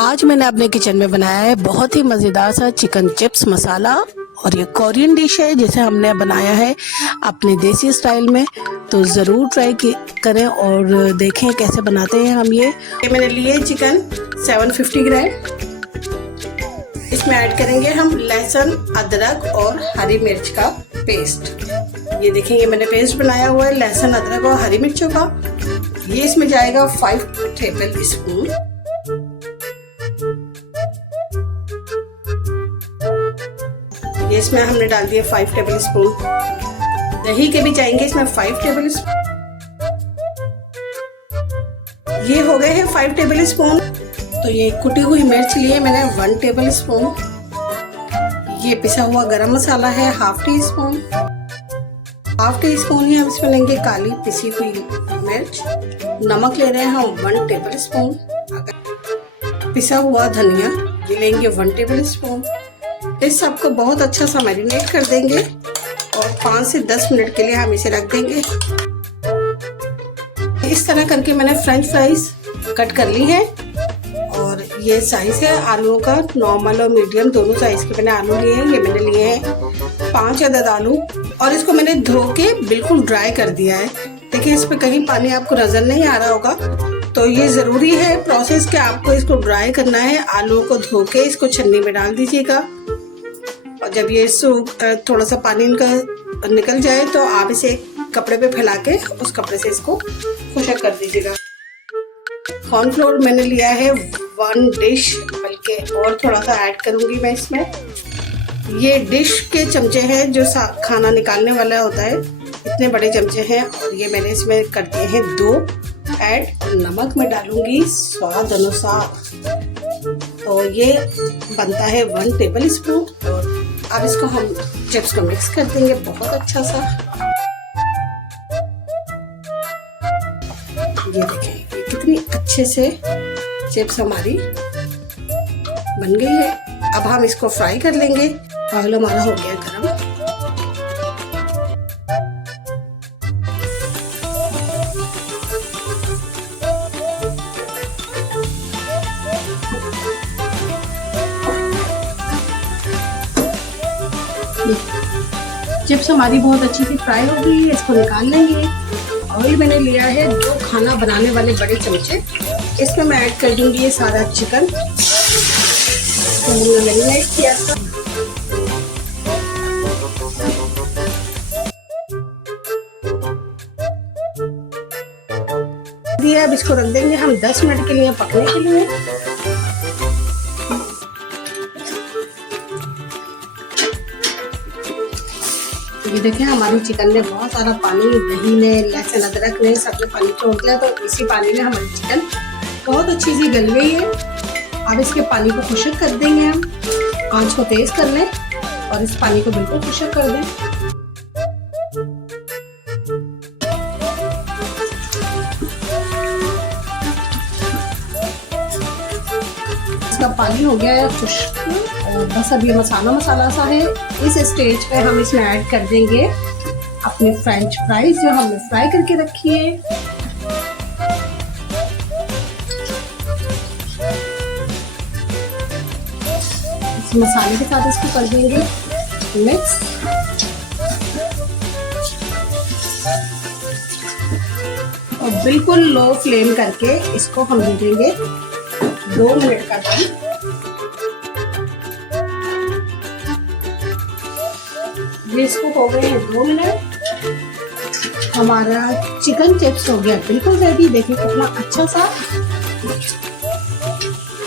आज मैंने अपने किचन में बनाया है बहुत ही मज़ेदार सा चिकन चिप्स मसाला। और ये कोरियन डिश है जिसे हमने बनाया है अपने देसी स्टाइल में। तो ज़रूर ट्राई करें और देखें कैसे बनाते हैं हम ये मैंने लिए चिकन 750 ग्राम। इसमें ऐड करेंगे हम लहसुन, अदरक और हरी मिर्च का पेस्ट। ये देखें, ये मैंने पेस्ट बनाया हुआ है लहसुन, अदरक और हरी मिर्चों का। ये इसमें जाएगा 5 टेबल स्पून। ये इसमें हमने डाल दिए 5 टेबल स्पून। दही के भी जाएंगे इसमें 5 टेबल स्पून। ये हो गए हैं 5 टेबल स्पून। तो ये कुटी हुई मिर्च लिए मैंने 1 टेबल स्पून। ये पिसा हुआ गरम मसाला है 1/2 टी स्पून। 1/2 टी स्पून ही हम इसमें लेंगे काली पिसी हुई मिर्च। नमक ले रहे हैं हम 1 टेबल स्पून। पिसा हुआ धनिया ये लेंगे 1 टेबल स्पून। इस सबको बहुत अच्छा सा मैरिनेट कर देंगे और 5 से 10 मिनट के लिए हम इसे रख देंगे। इस तरह करके मैंने फ्रेंच फ्राइज कट कर ली है। और ये साइज है आलूओं का, नॉर्मल और मीडियम दोनों साइज के मैंने आलू लिए हैं। ये मैंने लिए हैं 5 अदद आलू और इसको मैंने धो के बिल्कुल ड्राई कर दिया है। देखिए इस पे कहीं पानी आपको नजर नहीं आ रहा होगा। तो ये ज़रूरी है प्रोसेस कि आपको इसको ड्राई करना है। आलूओं को धो के इसको छन्नी में डाल दीजिएगा और जब ये थोड़ा सा पानी इनका निकल जाए तो आप इसे कपड़े पे फैला के उस कपड़े से इसको खुशक कर दीजिएगा। कॉर्नफ्लोर मैंने लिया है 1 डिश, बल्कि और थोड़ा सा ऐड करूँगी मैं इसमें। ये डिश के चमचे हैं जो खाना निकालने वाला होता है, इतने बड़े चमचे हैं। और ये मैंने इसमें कर दिए हैं 2 ऐड। नमक मैं डालूंगी स्वाद अनुसार। तो ये बनता है 1 टेबल स्पून। और अब इसको हम चिप्स को मिक्स कर देंगे बहुत अच्छा सा। ये देखें कितनी अच्छे से चिप्स हमारी बन गई है। अब हम इसको फ्राई कर लेंगे। ऑयल हमारा हो गया गरम। चिप्स हमारी बहुत अच्छी सी फ्राई हो गई है। इसको निकाल लेंगे। ऑयल मैंने लिया है 2 खाना बनाने वाले बड़े चमचे। इसमें मैं ऐड कर दूंगी ये सारा चिकन तो हमने मैरिनेट किया था। अब इसको रख देंगे हम 10 मिनट के लिए पकने के लिए। ये देखें हमारी चिकन ने बहुत सारा पानी, दही ने, लहसुन, अदरक ने, सबने पानी छोड़ दिया। तो इसी पानी में हमारी चिकन बहुत अच्छी सी गल गई है। अब इसके पानी को खुशक कर देंगे हम। आंच को तेज कर लें और इस पानी को बिल्कुल खुशक कर दें। इसका पानी हो गया है खुश्क और बस अब ये मसाला सा है। इस स्टेज पे हम इसमें ऐड कर देंगे अपने फ्रेंच फ्राइज जो हमने फ्राई करके रखी है। इस मसाले के साथ इसको कर देंगे मिक्स। और बिल्कुल लो फ्लेम करके इसको हम दे देंगे 2 मिनट का टाइम। इसको हो गए 2 मिनट। हमारा चिकन चिप्स हो गया बिल्कुल रेडी। देखिए कितना अच्छा सा।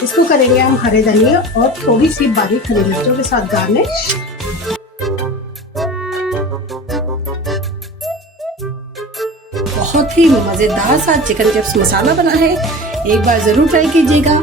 इसको करेंगे हम हरे धनिया और थोड़ी सी बारीक हरी मिर्चों के साथ गार्निश। बहुत ही मजेदार सा चिकन चिप्स मसाला बना है। एक बार जरूर ट्राई कीजिएगा।